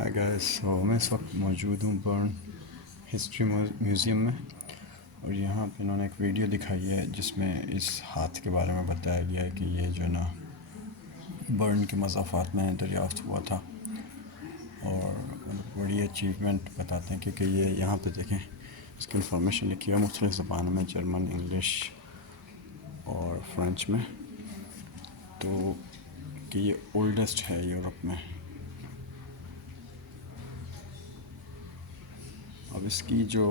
Hi guys, मैं इस वक्त मौजूद हूँ बर्न हिस्ट्री म्यूज़ियम में। और यहाँ पे इन्होंने एक वीडियो दिखाई है जिसमें इस हाथ के बारे में बताया गया है कि ये जो ना बर्न के मज़ाफ़ात में दरियाफ़्त हुआ था। और बड़ी अचीवमेंट बताते हैं क्योंकि ये यहाँ पे देखें, इसकी इंफॉर्मेशन लिखी है मुख्तलिफ़ ज़बानों में, जर्मन, इंग्लिश और फ्रेंच में। तो कि ये ओल्डेस्ट है यूरोप में। अब इसकी जो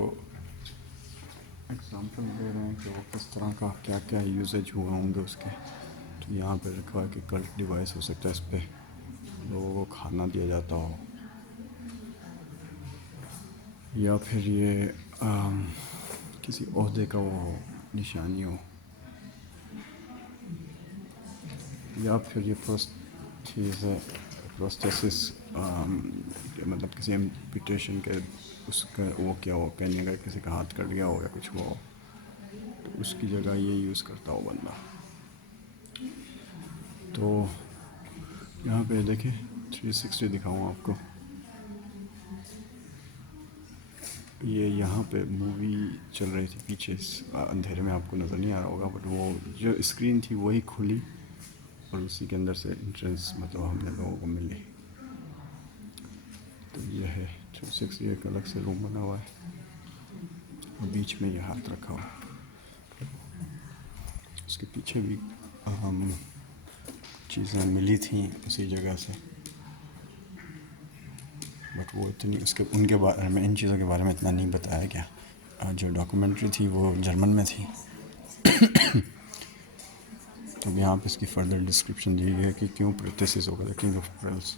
एग्ज़ाम्पल दे रहे हैं कि वो किस तरह का क्या क्या यूसेज हुआ होंगे उसके। तो यहाँ पे रखा है कि कल्ट डिवाइस हो सकता है, इस पे लोगों को खाना दिया जाता हो, या फिर ये किसी ओहदे का वो हो, निशानी हो, या फिर ये प्रोस्थेसिस, मतलब किसी एम्पुटेशन के उसका वो क्या हो, कहने का किसी का हाथ कट गया हो या कुछ हुआ हो तो उसकी जगह ये यूज़ करता हो बंदा। तो यहाँ पे देखिए 360 दिखाऊँ आपको। ये यहाँ पे मूवी चल रही थी पीछे, अंधेरे में आपको नज़र नहीं आ रहा होगा, बट वो जो स्क्रीन थी वही खुली और उसी के अंदर से एंट्रेंस मतलब हमने लोगों को मिली। तो ये है 360, एक अलग से रूम बना हुआ है और बीच में ये हाथ रखा हुआ है। उसके पीछे भी चीज़ें मिली थी उसी जगह से, बट वो इतनी उसके उनके बारे में, इन चीज़ों के बारे में इतना नहीं बताया गया। जो डॉक्यूमेंट्री थी वो जर्मन में थी। तो यहाँ पे इसकी फर्दर डिस्क्रिप्शन दी गई है कि क्यों प्रोथेसिस होगा। The king of Pells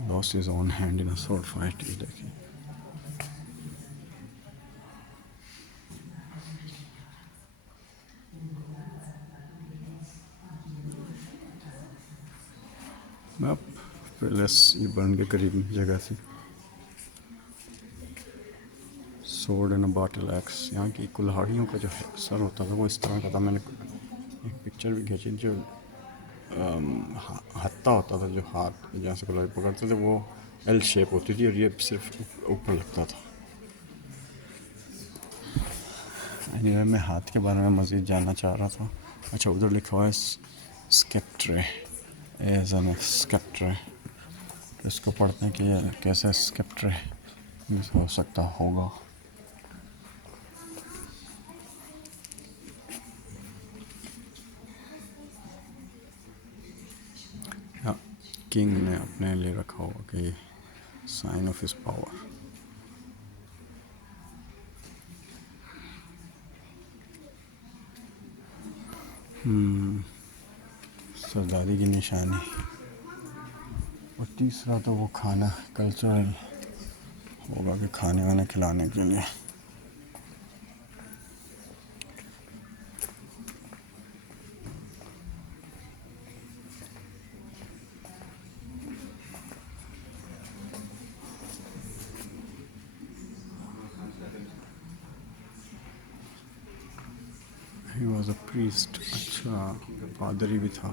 lost his own hand in a sword fight. ये देखिए, मैप पैलेस ये बर्न के करीब जगह थी। Sword and a bottle x, यहाँ की कुल्हाड़ियों का जो सर होता था वो इस तरह का था। मैंने एक पिक्चर भी खींची, जो हत्ता होता था, जो हाथ जहाँ से कुल्हाड़ी पकड़ते थे वो एल शेप होती थी और ये सिर्फ ऊपर लगता था। एनीवे, मैं हाथ के बारे में मज़ीद जानना चाह रहा था। अच्छा, उधर लिखा हुआ है स्केप्ट्रे एज एन स्केप्ट्रे। इसको पढ़ते हैं कि ये कैसे स्केप्ट्रे हो सकता होगा। या किंग ने अपने लिए रखा होगा कि साइन ऑफ हिज पावर। सरदारी की निशानी। और तीसरा तो वो खाना कल्चरल होगा कि खाने वाने खिलाने के लिए। He was a priest. अच्छा, पादरी भी था।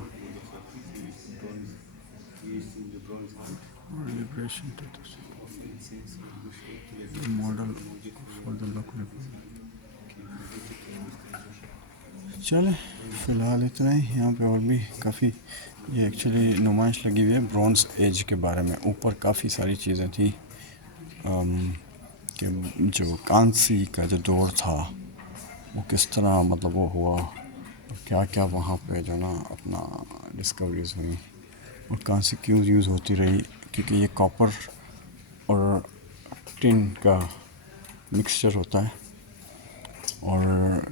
Liberation model for the local. चले फ़िलहाल इतना ही। यहाँ पे और भी काफ़ी, ये एक्चुअली नुमाइश लगी हुई है ब्रॉन्ज एज के बारे में। ऊपर काफ़ी सारी चीज़ें थी कि जो कांसी का जो दौर था वो किस तरह मतलब वो हुआ, और क्या क्या वहाँ पे जो ना अपना डिस्कवरीज हुई, और कांसी क्यों यूज़ होती रही, क्योंकि ये कॉपर और टिन का मिक्सचर होता है। और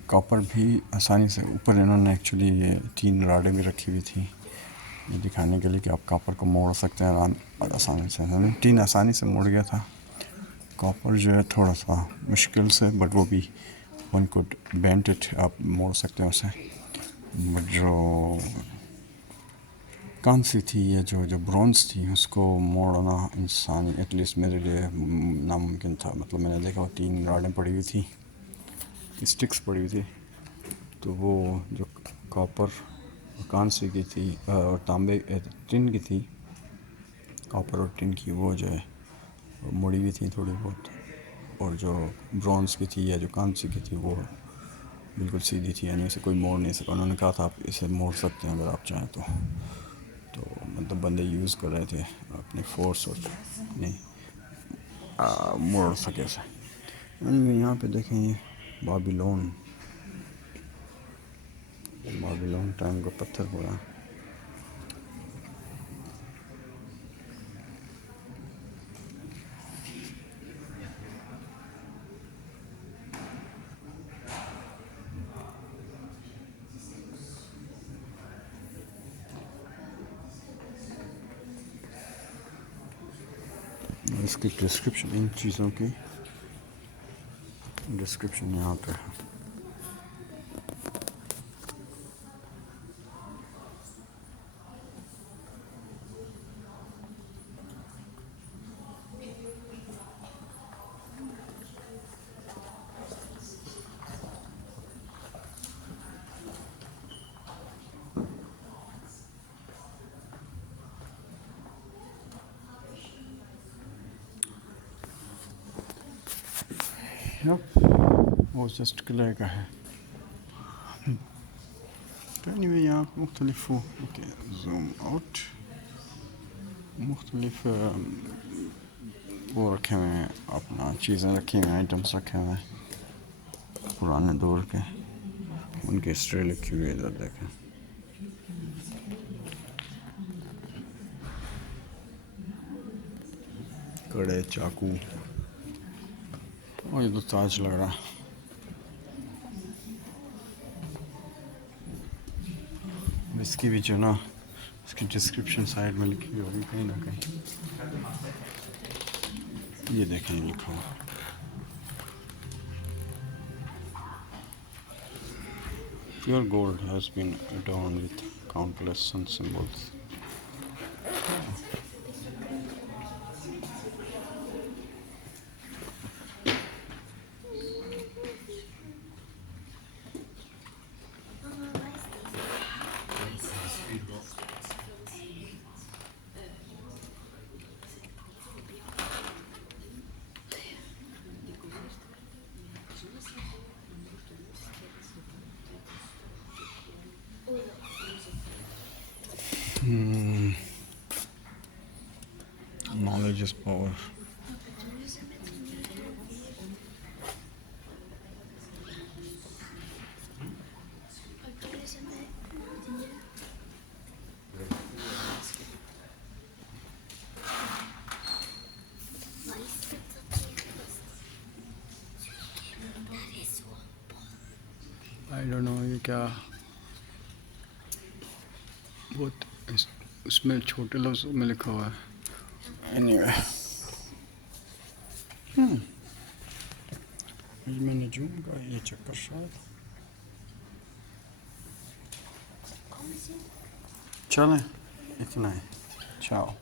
कॉपर भी आसानी से ऊपर, इन्होंने एक्चुअली ये 3 राडें भी रखी हुई थी ये दिखाने के लिए कि आप कॉपर को मोड़ सकते हैं आसानी से। टिन आसानी से मोड़ गया था, कॉपर जो है थोड़ा सा मुश्किल से, बट वो भी वन कुड बेंट इट, आप मोड़ सकते हैं उसे। बट जो कांसी थी, ये जो ब्रॉन्ज थी, उसको मोड़ना इंसानी एटलीस्ट मेरे लिए नामुमकिन था। मतलब मैंने देखा वो 3 राडें पड़ी हुई थी, स्टिक्स पड़ी हुई थी, तो वो जो कॉपर कांसे की थी और तांबे टिन की थी, कॉपर और टिन की, वो जो है मुड़ी भी थी थोड़ी बहुत, और जो ब्रॉन्ज की थी या जो कांसी की थी वो बिल्कुल सीधी थी, यानी इसे कोई मोड़ नहीं सका। उन्होंने कहा था आप इसे मोड़ सकते हैं अगर आप चाहें तो मतलब बंदे यूज़ कर रहे थे अपने फोर्स और नहीं मोड़ सके उसे। यहाँ पे देखें बाबिलोन टाइम का पत्थर पड़ा। इसकी डिस्क्रिप्शन, इन चीज़ों की डिस्क्रिप्शन यहाँ पे है। वो जस्ट क्ले का है। तो एनीवे यहाँ मुख्तलिफ जूम आउट, मुख्तलिफ वो रखे हुए हैं, अपना चीज़ें रखी हुई हैं, आइटम्स रखे हुए हैं पुराने दौर के, उनकी हिस्ट्री लिखी हुई है। इधर देखें, कड़े, चाकू, और ये तो ताज लग रहा। इसकी भी जो ना, इसकी डिस्क्रिप्शन साइड में लिखी हुई होगी कहीं ना कहीं। ये देखें लिखा हुआ, pure gold has been adorned with countless sun symbols. Knowledge is power. I don't know ये क्या, बहुत उसमें छोटे लफ्ज़ों में लिखा हुआ है। Anyway, मैंने जूम का ये चक्कर शायद चलें, इतना है। चाओ।